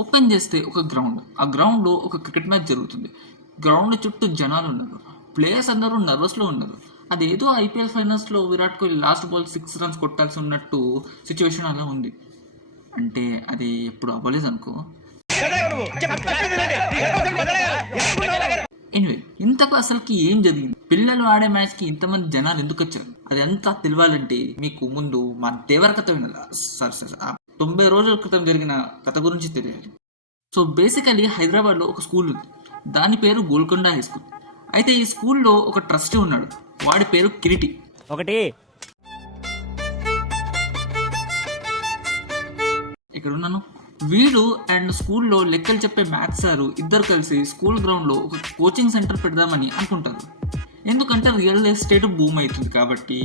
Open చేస్తే ఒక ground, ఆ గ్రౌండ్లో ఒక క్రికెట్ మ్యాచ్ జరుగుతుంది. గ్రౌండ్ చుట్టూ జనాలు ఉన్నారు, ప్లేయర్స్ అందరూ నర్వస్లో ఉన్నారు. అదేదో ఐపీఎల్ ఫైనల్స్లో Virat Kohli last ball 6 runs కొట్టాల్సి ఉన్నట్టు సిచ్యువేషన్ అలా ఉంది. అంటే అది ఎప్పుడు అవ్వలేదు అనుకో. ఎనివే, ఇంతకు అసలుకి ఏం జరిగింది, పిల్లలు ఆడే మ్యాచ్కి ఇంతమంది జనాలు ఎందుకు వచ్చారు, అది అంతా తెలియాలంటే మీకు ముందు మా దేవర కథ వినాలి. సారీ 90 రోజుల క్రితం జరిగిన కథ గురించి తెలియాలి. సో బేసికలీ హైదరాబాద్లో ఒక స్కూల్ ఉంది, దాని పేరు గోల్కొండ హై స్కూల్. అయితే ఈ స్కూల్లో ఒక ట్రస్టీ ఉన్నాడు, వాడి పేరు కిరీటి. ఇక్కడున్నాను. వీడు అండ్ స్కూల్లో లెక్కలు చెప్పే మ్యాథ్స్ సారు ఇద్దరు కలిసి స్కూల్ గ్రౌండ్లో ఒక కోచింగ్ సెంటర్ పెడదామని అనుకుంటారు. ఎందుకంటే రియల్ ఎస్టేట్ బూమ్ అవుతుంది కాబట్టి.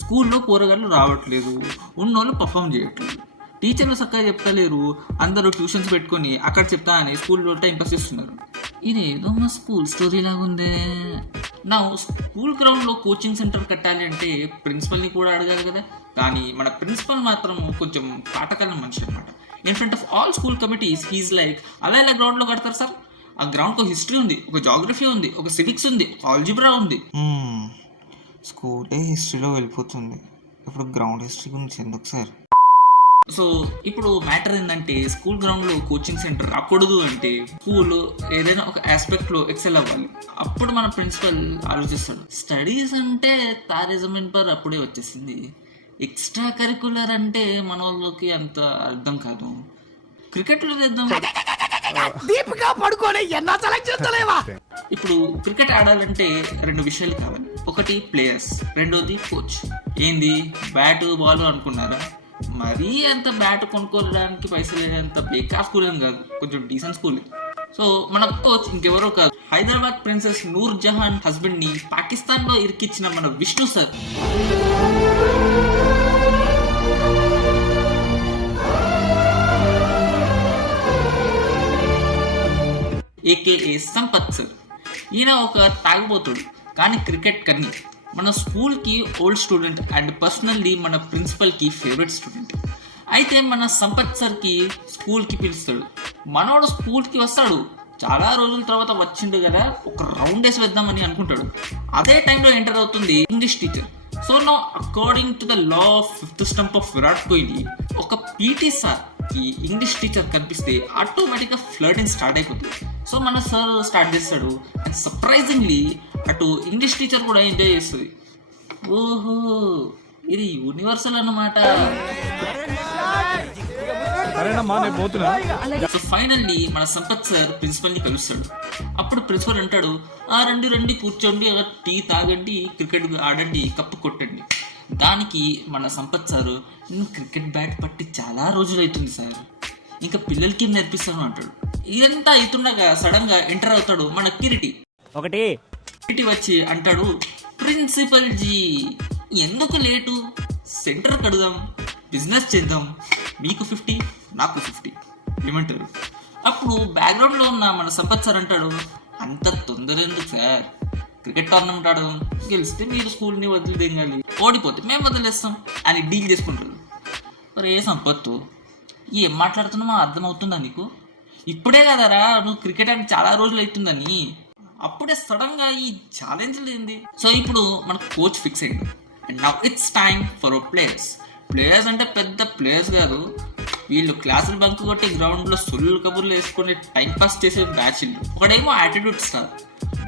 స్కూల్లో పోరగాళ్ళు రావట్లేదు, ఉన్నోళ్ళు పర్ఫామ్ చేయట్లేదు, టీచర్లు చక్కగా చెప్తలేరు, అందరూ ట్యూషన్స్ పెట్టుకొని అక్కడ చెప్తా అని స్కూల్లో టైం పాస్ చేస్తున్నారు. ఇదేదో మా స్కూల్ స్టోరీ లాగా ఉందే. నా స్కూల్ గ్రౌండ్లో కోచింగ్ సెంటర్ కట్టాలి అంటే ప్రిన్సిపల్ని కూడా అడగాలి కదా. కానీ మన ప్రిన్సిపల్ మాత్రం కొంచెం పాఠకాలం మనిషి అనమాట. In front of all school committees he's like, అలా ఇలా గ్రౌండ్లో కడతారు సార్? ఆ గ్రౌండ్కి ఒక హిస్టరీ ఉంది, ఒక జాగ్రఫీ ఉంది, ఒక సివిక్స్ ఉంది, ఒక ఆల్జిబ్రా ఉంది. స్కూలే హిస్టరీలో వెళ్ళిపోతుంది, ఇప్పుడు గ్రౌండ్ హిస్టరీ గురించి ఎందుకు సార్? సో ఇప్పుడు మ్యాటర్ ఏంటంటే, స్కూల్ గ్రౌండ్లో కోచింగ్ సెంటర్ రాకూడదు అంటే స్కూల్ ఏదైనా ఒక ఆస్పెక్ట్లో ఎక్సెల్ అవ్వాలి. అప్పుడు మన ప్రిన్సిపల్ ఆలోచిస్తాడు. స్టడీస్ అంటే తారే జమీన్ పర్ అప్పుడే వచ్చేసింది, ఎక్స్ట్రా కరికులర్ అంటే మన వాళ్ళకి అంత అర్థం కాదు, క్రికెట్లో చేద్దాం. ఇప్పుడు క్రికెట్ ఆడాలంటే 2 విషయాలు కావాలి. ఒకటి ప్లేయర్స్, రెండోది కోచ్. ఏంది బ్యాట్ బాల్ అనుకున్నారా? మరీ అంత బ్యాట్ కొనుక్కోవడానికి పైసలు లేదంత బేకార్ స్కూల్ ఏం కాదు, కొంచెం డీసెంట్ స్కూల్. సో మన కోచ్ ఇంకెవరో కాదు, హైదరాబాద్ ప్రిన్సెస్ నూర్ జహాన్ హస్బెండ్ ని పాకిస్తాన్ లో ఇరికిచ్చిన మన Vishnu sir. AKA Sampath sir. ఈయన ఒక తాగుబోతుడు కానీ క్రికెట్ కన్నీ. మన స్కూల్కి ఓల్డ్ స్టూడెంట్ అండ్ పర్సనల్లీ మన ప్రిన్సిపల్కి ఫేవరెట్ స్టూడెంట్. అయితే మన సంపత్ సార్కి స్కూల్కి పిలుస్తాడు. మనోడు స్కూల్కి వస్తాడు, చాలా రోజుల తర్వాత వచ్చిండు కదా, ఒక రౌండ్ వేసి వేద్దామని అనుకుంటాడు. అదే టైంలో ఎంటర్ అవుతుంది English teacher. So no according to the law of 5th stump of Virat Kohli, ఒక పీటీ సార్కి ఇంగ్లీష్ టీచర్ కనిపిస్తే ఆటోమేటిక్గా ఫ్లర్టింగ్ స్టార్ట్ అయిపోతుంది. సో మన సార్ స్టార్ట్ చేస్తాడు అండ్ సర్ప్రైజింగ్లీ అటు ఇంగ్లీష్ టీచర్ కూడా ఎంజాయ్ చేస్తుంది. ఓహో, ఇది యూనివర్సల్ అన్నమాట. సో ఫైనల్లీ మన సంపత్ సార్ ప్రిన్సిపల్ ని కలుస్తాడు. అప్పుడు ప్రిన్సిపల్ అంటాడు, రండి కూర్చోండి, టీ తాగండి, క్రికెట్ ఆడండి, కప్పు కొట్టండి. దానికి మన సంపత్ సారు, క్రికెట్ బ్యాట్ పట్టి చాలా రోజులు అవుతుంది సార్, ఇంకా పిల్లలకి నేర్పిస్తాను అంటాడు. ఇదంతా అవుతుండగా సడన్ గా ఎంటర్ అవుతాడు మన కిరీటి. కిరీటి వచ్చి అంటాడు, ప్రిన్సిపల్ జీ ఎందుకు లేటు, సెంటర్ కడదాం, బిజినెస్ చేద్దాం, మీకు 50 నాకు 50 ఏమంటారు? అప్పుడు బ్యాక్గ్రౌండ్లో ఉన్న మన సంపత్ సార్ అంటాడు, అంత తొందర ఎందుకు సార్, క్రికెట్ టోర్నమెంట్ ఆడదాం, గెలిస్తే మీరు స్కూల్ని వదిలిదేంగాలి, ఓడిపోతే మేము వదిలేస్తాం అని డీల్ చేసుకుంటారు. మరి ఏ సంపత్తు, ఏం మాట్లాడుతున్నామో అర్థమవుతుందా నీకు? ఇప్పుడే కదరా నువ్వు క్రికెట్ అంటే చాలా రోజులు అవుతుందని, అప్పుడే సడన్గా ఈ ఛాలెంజ్ లేంది. సో ఇప్పుడు మనకు కోచ్ ఫిక్స్ అయింది. And now it's time for players. Players అంటే పెద్ద ప్లేయర్స్ కాదు, వీళ్ళు క్లాసులు బంక్ కొట్టి గ్రౌండ్లో సొల్లు కబుర్లు వేసుకుని టైంపాస్ చేసే బ్యాచ్లు. ఒకడేమో యాటిట్యూడ్ స్టార్,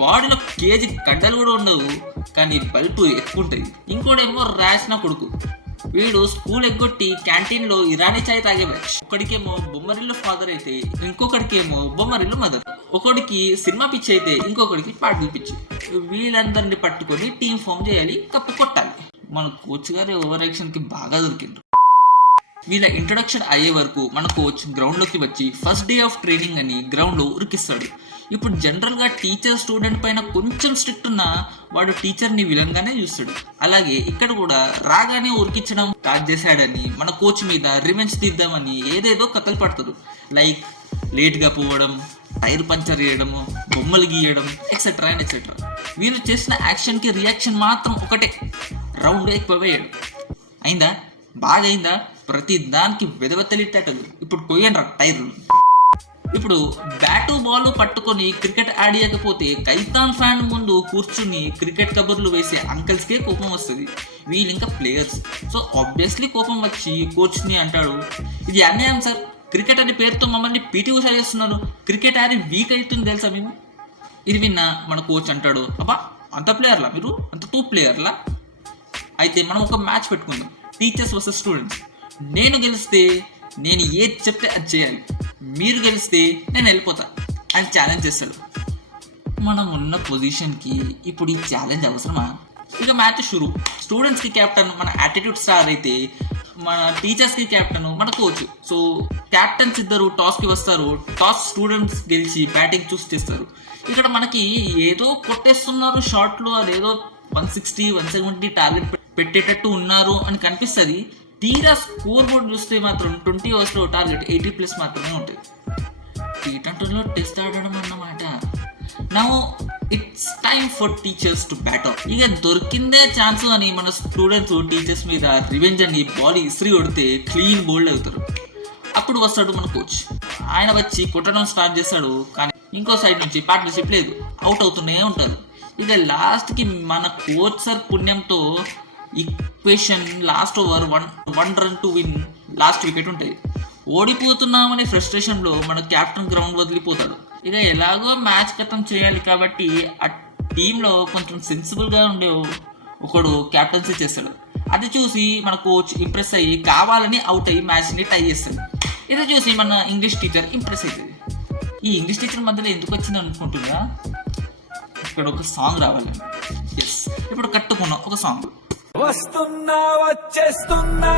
బాడీలో కేజీ గడ్డలు కూడా ఉండవు కానీ బల్బు ఎక్కువ ఉంటుంది. ఇంకోటేమో ర్యాష్ నా కొడుకు, వీడు స్కూల్ ఎగ్గొట్టి క్యాంటీన్లో ఇరానీ చాయ్ తాగే బ్యాచ్. ఒకడికేమో బొమ్మరిల్లు ఫాదర్ అయితే ఇంకొకడికేమో బొమ్మరిల్లు మదర్. ఒకడికి సినిమా పిచ్చి అయితే ఇంకొకడికి పాటలు పిచ్చి. వీళ్ళందరినీ పట్టుకొని టీం ఫామ్ చేయాలి, కప్పు కొట్టాలి. మన కోచ్ గారి ఓవర్ యాక్షన్కి బాగా దొరికిండ్రు. వీళ్ళ ఇంట్రొడక్షన్ అయ్యే వరకు మన కోచ్ గ్రౌండ్లోకి వచ్చి ఫస్ట్ డే ఆఫ్ ట్రైనింగ్ అని గ్రౌండ్లో ఉరికిస్తాడు. ఇప్పుడు జనరల్గా టీచర్ స్టూడెంట్ పైన కొంచెం స్ట్రిక్ట్ ఉన్నా వాడు టీచర్ని విలంగానే చూస్తాడు. అలాగే ఇక్కడ కూడా రాగానే ఉరికించడం స్టార్ట్ చేశాడని మన కోచ్ మీద రివెంజ్ తీద్దామని ఏదేదో కథలు పడతారు. లైక్ లేట్గా పోవడం, టైర్ పంచర్ చేయడము, బొమ్మలు గీయడం, ఎక్సెట్రా అండ్ ఎక్సెట్రా. వీళ్ళు చేసిన యాక్షన్కి రియాక్షన్ మాత్రం ఒకటే, రౌండ్ ఎక్కువ వేయడం. అయిందా? బాగా అయిందా? ప్రతి దానికి వెదవెత్తలిట్టేటలు. ఇప్పుడు కొయ్యండి రా టైర్లు. ఇప్పుడు బ్యాటు బాల్ పట్టుకొని క్రికెట్ ఆడియకపోతే కైతాన్ ఫ్యాన్ ముందు కూర్చుని క్రికెట్ కబుర్లు వేసే అంకల్స్కే కోపం వస్తుంది. వీళ్ళు ఇంకా ప్లేయర్స్. సో ఆబ్వియస్లీ కోపం వచ్చి కోచ్ని అంటాడు, ఇది అన్యాయం సార్, క్రికెట్ అనే పేరుతో మమ్మల్ని పీటీ ఉషా చేస్తున్నారు, క్రికెట్ ఆడి వీక్ అవుతుంది తెలుసా మేము. ఇది విన్న మన కోచ్ అంటాడు, అబ్బా అంత ప్లేయర్లా మీరు, అంత టూ ప్లేయర్లా, అయితే మనం ఒక మ్యాచ్ పెట్టుకుందాం, టీచర్స్ వర్సెస్ స్టూడెంట్స్. నేను గెలిస్తే నేను ఏది చెప్తే అది చేయాలి, మీరు గెలిస్తే నేను వెళ్ళిపోతా అని ఛాలెంజ్ చేస్తాడు. మనం ఉన్న పొజిషన్కి ఇప్పుడు ఈ ఛాలెంజ్ అవసరమా? ఇక మ్యాచ్ షురు. స్టూడెంట్స్కి క్యాప్టెన్ మన యాటిట్యూడ్ స్టార్ అయితే, మన టీచర్స్కి క్యాప్టెన్ మన కోచ్. సో క్యాప్టెన్స్ ఇద్దరు టాస్కి వస్తారు. టాస్ స్టూడెంట్స్ గెలిచి బ్యాటింగ్ చూస్ చేస్తారు. ఇక్కడ మనకి ఏదో కొట్టేస్తున్నారు షాట్లు, అదేదో 160 170 టార్గెట్ పెట్టేటట్టు ఉన్నారు అని కనిపిస్తుంది. తీరా స్కోర్ బోర్డ్ చూస్తే మాత్రం 20 ఓవర్స్లో టార్గెట్ 80+ మాత్రమే ఉంటుంది. T20లో టెస్ట్ ఆడడం అన్నమాట. Now it's time for teachers to bat of. ఇక దొరికిందే ఛాన్స్ అని మన స్టూడెంట్స్ టీచర్స్ మీద రివెంజ్ అని బాల్ ఇస్త్రీ కొడితే క్లీన్ బోల్డ్ అవుతారు. అప్పుడు వస్తాడు మన కోచ్. ఆయన వచ్చి కొట్టడం స్టార్ట్ చేస్తాడు. కానీ ఇంకో సైడ్ నుంచి పార్ట్నర్షిప్ లేదు, అవుట్ అవుతూనే ఉంటారు. ఇక లాస్ట్కి మన కోచ్ సార్ పుణ్యంతో equation last over 1 run to win last wicket ఉంటుంది. ఓడిపోతున్నామనే ఫ్రస్ట్రేషన్లో మన క్యాప్టెన్ గ్రౌండ్ వదిలిపోతాడు. ఇక ఎలాగో మ్యాచ్ ఖతం చేయాలి కాబట్టి ఆ టీంలో కొంచెం సెన్సిబుల్గా ఉండే ఒకడు క్యాప్టెన్సీ చేస్తాడు. అది చూసి మన కోచ్ ఇంప్రెస్ అయ్యి కావాలని అవుట్ అయ్యి మ్యాచ్ని టై చేస్తాడు. ఇది చూసి మన ఇంగ్లీష్ టీచర్ ఇంప్రెస్ అవుతుంది. ఈ ఇంగ్లీష్ టీచర్ మధ్యలో ఎందుకు వచ్చింది అనుకుంటున్నా, ఇక్కడ ఒక సాంగ్ రావాలి. ఎస్, ఇప్పుడు కట్టుకున్న ఒక సాంగ్. వస్తున్నా వచ్చేస్తున్నా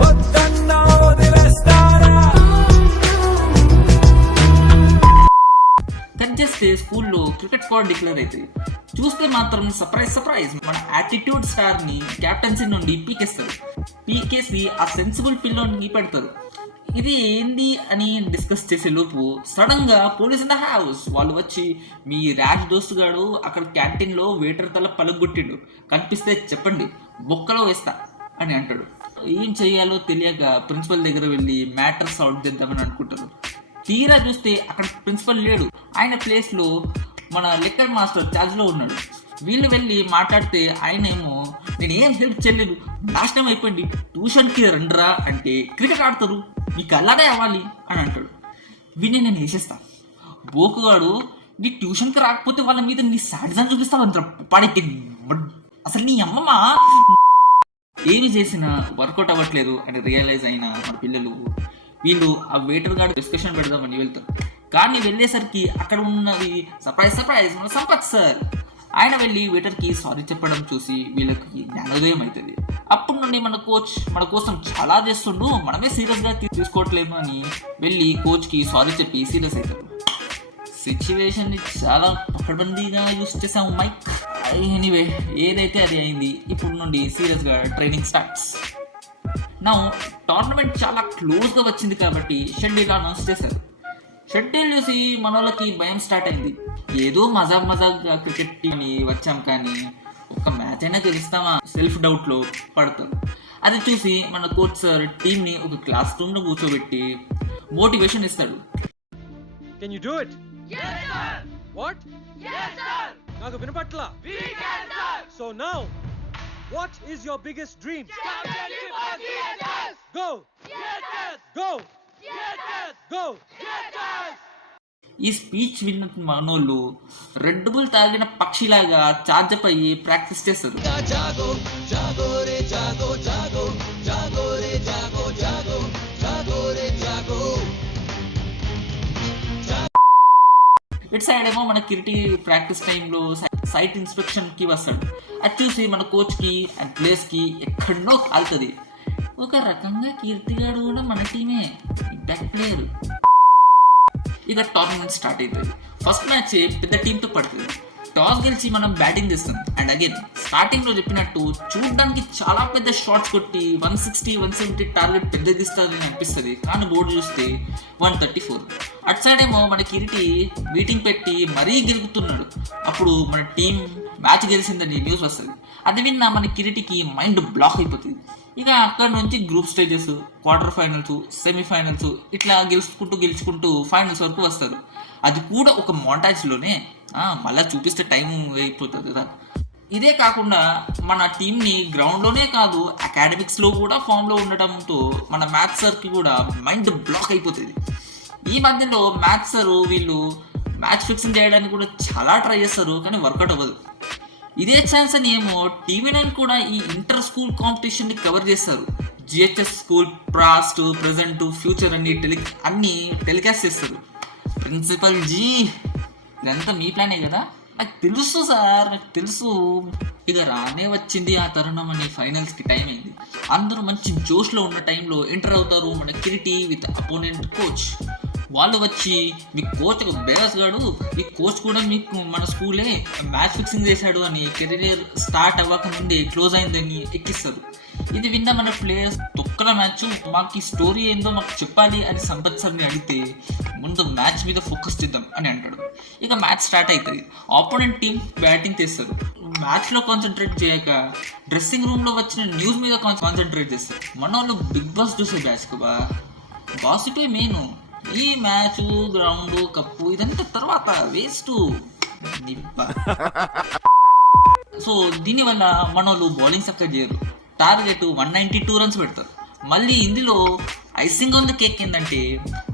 వద్దన్నా వదిలేస్తారా. కట్ చేస్తే స్కూల్లో క్రికెట్ స్క్వాడ్ డిక్లేర్ అవుతుంది. చూస్తే మాత్రం సర్ప్రైజ్ మన యాటిట్యూడ్ స్టార్ ని క్యాప్టెన్సీ నుండి పీకేసి ఆ సెన్సిబుల్ పిల్లోని పెడతారు. ఇది ఏంది అని డిస్కస్ చేసే లోపు సడన్ గా పోలీస్ ఇన్ ద హౌస్ వాళ్ళు వచ్చి, మీ ర్యాష్ దోస్తు గాడు అక్కడ క్యాంటీన్ లో వెయిటర్ తల పలుగొట్టిండు, కనిపిస్తే చెప్పండి బొక్కలో వేస్తా అని అంటాడు. ఏం చేయాలో తెలియక ప్రిన్సిపల్ దగ్గర వెళ్ళి మ్యాటర్ సాల్వ్ చేద్దామని అనుకుంటారు. తీరా చూస్తే అక్కడ ప్రిన్సిపల్ లేడు. ఆయన ప్లేస్ లో మన లెక్కర్ మాస్టర్ ఛార్జ్ లో ఉన్నాడు. వీళ్ళు వెళ్ళి మాట్లాడితే ఆయనేమో, నేను ఏం హెల్ప్ చేయలేదు, నాశనం అయిపోయింది, ట్యూషన్కి రండ్రా అంటే క్రికెట్ ఆడతారు, నీకు అలాగే అవ్వాలి అని అంటాడు. విని నేను వేసేస్తా, బోకుగాడు నీ ట్యూషన్కి రాకపోతే వాళ్ళ మీద నీ సాడిజాన్ని చూపిస్తావు పాడికి, అసలు నీ అమ్మమ్మ ఏమి చేసినా వర్కౌట్ అవ్వట్లేదు అని రియలైజ్ అయిన మన పిల్లలు వీళ్ళు ఆ వెయిటర్ గార్డు డిస్కషన్ పెడదామని వెళ్తారు. కానీ వెళ్ళేసరికి అక్కడ ఉన్నది సర్ప్రైజ్ మన సంపత్ సార్. ఆయన వెళ్ళి వెయిటర్కి సారీ చెప్పడం చూసి వీళ్ళకి జ్ఞానోదయం అవుతుంది. అప్పటి నుండి మన కోచ్ మన కోసం చాలా చేస్తుండు, మనమే సీరియస్గా తీసుకోవట్లేము అని వెళ్ళి కోచ్కి సారీ చెప్పి సీరియస్ అవుతారు. సిచ్యువేషన్ని చాలా పకడ్బందీగా యూస్ చేసాము మైక్. ఎనీవే, ఏదైతే అది అయింది. ఇప్పుడు నుండి సీరియస్గా ట్రైనింగ్ స్టార్ట్స్. నా టోర్నమెంట్ చాలా క్లోజ్గా వచ్చింది కాబట్టి షెడ్యూల్ అనౌన్స్ చేశారు. షెడ్యూల్ చూసి మన వాళ్ళకి భయం స్టార్ట్ అయింది. ఏదో మజాక్గా క్రికెట్ టీమ్ని వచ్చాం కానీ ఒక మ్యాచ్ అయినా గెలుస్తామా సెల్ఫ్ డౌట్లో పడతారు. అది చూసి మన కోచ్ సార్ టీంని ఒక క్లాస్ రూమ్లో కూర్చోబెట్టి మోటివేషన్ ఇస్తాడు. Can you do it? Yes, sir. What? Yes, sir. నాకు వినపట్లా. We can, sir. So now, what is your biggest dream? Championship for CHS. Go! Yes, sir. Go! Yes, sir. Go! Yes, sir. ఈ speech విన్న మనోళ్ళు red bull తాగిన పక్షిలాగా చార్జప్ అయ్యి practice చేస్తారు. ఇటు side ఏమో మన కిరిటి ప్రాక్టీస్ టైంలో సైట్ ఇన్స్పెక్షన్కి వస్తాడు. అది చూసి మన కోచ్కి అండ్ ప్లేస్కి ఎక్కడో కాలుతుంది. ఒక రకంగా కీర్తిగాడు కూడా మన టీమే, ఇంపాక్ట్ ప్లేయర్. ఇక టోర్నమెంట్ స్టార్ట్ అవుతుంది. ఫస్ట్ మ్యాచ్ పెద్ద టీంతో పడుతుంది. టాస్ గెలిచి మనం బ్యాటింగ్ చేస్తాం. అండ్ అగైన్ స్టార్టింగ్లో చెప్పినట్టు చూడడానికి చాలా పెద్ద షాట్స్ కొట్టి 160 170 టార్గెట్ పెద్దది ఇస్తుందని అనిపిస్తుంది. కానీ బోర్డు చూస్తే 134. అటు సైడ్ ఏమో మన కిరీటి మీటింగ్ పెట్టి మరీ గెలుపుతున్నాడు. అప్పుడు మన టీం మ్యాచ్ గెలిచిందని న్యూస్ వస్తుంది. అది విన్న మన కిరీటికి మైండ్ బ్లాక్ అయిపోతుంది. ఇక అక్కడ నుంచి group stages, quarter finals, semifinals ఇట్లా గెలుచుకుంటూ ఫైనల్స్ వరకు వస్తారు. అది కూడా ఒక మోంటాజ్లోనే. మళ్ళీ చూపిస్తే టైం అయిపోతుంది కదా. ఇదే కాకుండా మన టీంని గ్రౌండ్లోనే కాదు అకాడమిక్స్లో కూడా ఫామ్లో ఉండటంతో మన మ్యాథ్స్ సార్కి కూడా మైండ్ బ్లాక్ అయిపోతుంది. ఈ మధ్యలో మ్యాథ్స్ సార్ వీళ్ళు మ్యాచ్ ఫిక్సింగ్ చేయడానికి కూడా చాలా ట్రై చేస్తారు, కానీ వర్కౌట్ అవ్వదు. ఇదే ఛాన్స్ అని ఏమో TV9 కూడా ఈ ఇంటర్ స్కూల్ కాంపిటీషన్ని కవర్ చేస్తారు. GHS school past, present, future అన్ని టెలికాస్ట్ చేస్తారు. ప్రిన్సిపల్ జీ, ఇదంతా మీ ప్లానే కదా? నాకు తెలుసు సార్, నాకు తెలుసు. ఇక రానే వచ్చింది ఆ తరుణం అని ఫైనల్స్కి టైం అయింది. అందరూ మంచి జోష్లో ఉన్న టైంలో ఎంటర్ అవుతారు మన కిరీటి విత్ అపోనెంట్ కోచ్. వాళ్ళు వచ్చి మీ కోచ్ ఒక బేరస్ గాడు, ఈ కోచ్ కూడా మీకు మన స్కూలే మ్యాచ్ ఫిక్సింగ్ చేశాడు అని కెరీర్ స్టార్ట్ అవ్వక ముందే క్లోజ్ అయిందని ఎక్కిస్తారు. ఇది విన్న మన ప్లేయర్స్ తొక్కల మ్యాచ్, మాకు ఈ స్టోరీ ఏందో మాకు చెప్పాలి అని సంపత్ సార్ని అడిగితే ముందు మ్యాచ్ మీద ఫోకస్ చేద్దాం అని అంటాడు. ఇక మ్యాచ్ స్టార్ట్ అవుతుంది. ఆపోనెంట్ టీం బ్యాటింగ్ చేస్తారు. మ్యాచ్లో కాన్సన్ట్రేట్ చేయక డ్రెస్సింగ్ రూమ్లో వచ్చిన న్యూస్ మీద కాన్సన్ట్రేట్ చేస్తారు. మన వాళ్ళు బిగ్ బాస్ చూసే బ్యాచ్ కదా, బాసిపే మెయిన్. ఈ మ్యాచ్, గ్రౌండ్, కప్పు ఇదంతా తర్వాత వేస్ట్. సో దీనివల్ల మన వాళ్ళు బౌలింగ్ సక్సెస్ చేయరు. టార్గెట్ 192 రన్స్ పెడతారు. మళ్ళీ ఇందులో ఐసింగ్ ఆన్ ద కేక్ ఏంటంటే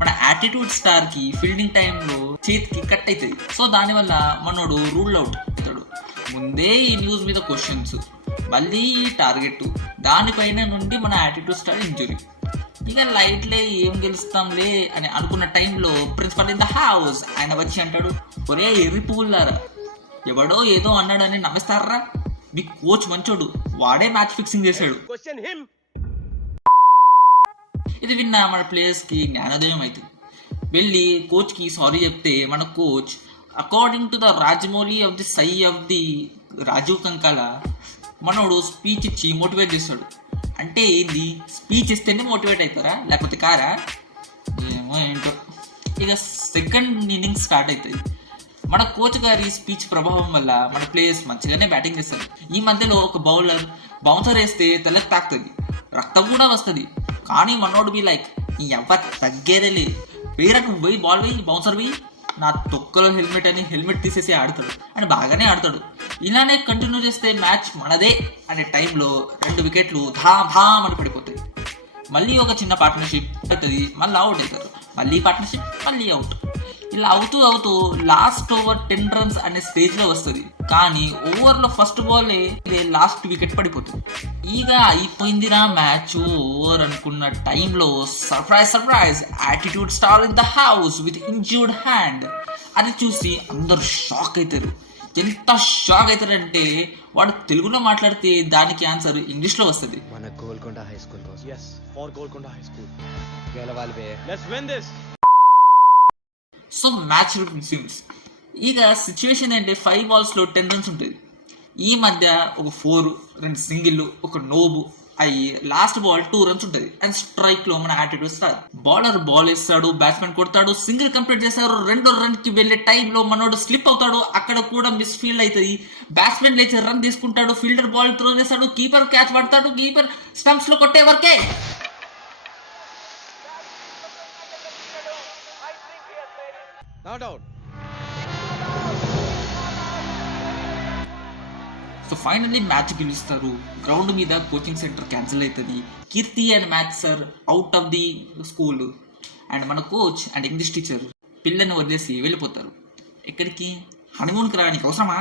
మన యాటిట్యూడ్ స్టార్కి ఫీల్డింగ్ టైంలో చేతికి కట్ అవుతుంది. సో దానివల్ల మనోడు రూల్ అవుట్ అవుతాడు. ముందే ఈ న్యూస్ మీద క్వశ్చన్స్, మళ్ళీ ఈ టార్గెట్, దానిపైన నుండి మన యాటిట్యూడ్ స్టార్ ఇంజురీ. ఇక లైట్లే ఏం గెలుస్తాంలే అని అనుకున్న టైంలో ప్రిన్సిపల్ ఇన్ ద హౌస్ ఆయన వచ్చి అంటాడు, ఒరే ఎర్రి పువ్వులారా, ఎవడో ఏదో అన్నాడని నమ్మేస్తారా? మీ కోచ్ మంచోడు, వాడే మ్యాచ్ ఫిక్సింగ్ చేశాడు. Question him. ఇది విన్న మన ప్లేయర్స్కి జ్ఞానోదయం అవుతుంది. వెళ్ళి కోచ్కి సారీ చెప్తే మన coach according to the Rajamouli of the Sye of the Rajeev Kanakala మనోడు స్పీచ్ ఇచ్చి మోటివేట్ చేస్తాడు. అంటే ఏంది, స్పీచ్ ఇస్తేనే మోటివేట్ అవుతారా, లేకపోతే కారా? ఏమో ఏంటో. ఇక సెకండ్ ఇన్నింగ్స్ స్టార్ట్ అవుతుంది. మన కోచ్ గారి స్పీచ్ ప్రభావం వల్ల మన ప్లేయర్స్ మంచిగానే బ్యాటింగ్ చేస్తారు. ఈ మధ్యలో ఒక బౌలర్ బౌన్సర్ వేస్తే తెల్లకి తాకుతుంది, రక్తం కూడా వస్తుంది. కానీ మనోడు బి లైక్, ఎవరు తగ్గేదేలే, వేరకు పోయి బాల్ వేయి, బౌన్సర్ వేయి, నా తొక్కలో హెల్మెట్ అని హెల్మెట్ తీసేసి ఆడతాడు అని బాగానే ఆడతాడు. ఇలానే కంటిన్యూ చేస్తే మ్యాచ్ మనదే అనే టైంలో 2 వికెట్లు ధామ్ అని పడిపోతాయి. మళ్ళీ ఒక చిన్న పార్ట్నర్షిప్ అవుతుంది, మళ్ళీ అవుట్ అవుతారు, మళ్ళీ పార్ట్నర్షిప్, మళ్ళీ అవుట్. ఇలా అవుతూ లాస్ట్ ఓవర్ 10 runs అనే స్టేజ్లో వస్తుంది. కానీ ఓవర్లో ఫస్ట్ బాల్ లాస్ట్ వికెట్ పడిపోతుంది. ఇక అయిపోయిందిరా మ్యాచ్ ఓవర్ అనుకున్న టైంలో surprise attitude star in the house with injured hand అది చూసి అందరూ షాక్ అవుతారు. ఎంత షాక్ అవుతారంటే వాడు తెలుగులో మాట్లాడితే దానికి ఆన్సర్ ఇంగ్లీష్లో వస్తుంది. మన గోల్కొండ హై స్కూల్ కోసం. Yes, for Golconda High School. గెలవాలి బే. Let's win this. So match resumes. ఇక సిచ్యువేషన్ అంటే 5 balls 10 runs ఉంటుంది. ఈ మధ్య ఒక 4, 2 సింగిల్, ఒక నోబు అయ్యి లాస్ట్ బాల్ 2 runs ఉంటుంది. అండ్ స్ట్రైక్లో మన యాటిట్యూడ్ స్టార్ బౌలర్ బాల్ వేస్తాడు, బ్యాట్స్మెన్ కొడతాడు, సింగిల్ కంప్లీట్ చేస్తారు. 2వ రన్కి వెళ్ళే టైంలో మనోడు స్లిప్ అవుతాడు, అక్కడ కూడా మిస్ ఫీల్డ్ అవుతుంది. బ్యాట్స్మెన్ లేచి రన్ తీసుకుంటాడు, ఫీల్డర్ బాల్ త్రో చేస్తాడు, కీపర్ క్యాచ్ పడతాడు, కీపర్ స్టంప్స్లో కొట్టే వరకే. No doubt. So finally match గెలుస్తారు. గ్రౌండ్ మీద కోచింగ్ సెంటర్ క్యాన్సిల్ అవుతుంది. Keerthi and maths sir out of the school and మన కోచ్ అండ్ ఇంగ్లీష్ టీచర్ పిల్లని వదిలేసి వెళ్ళిపోతారు. ఎక్కడికి? హనీమూన్కి రావడానికి అవసరమా?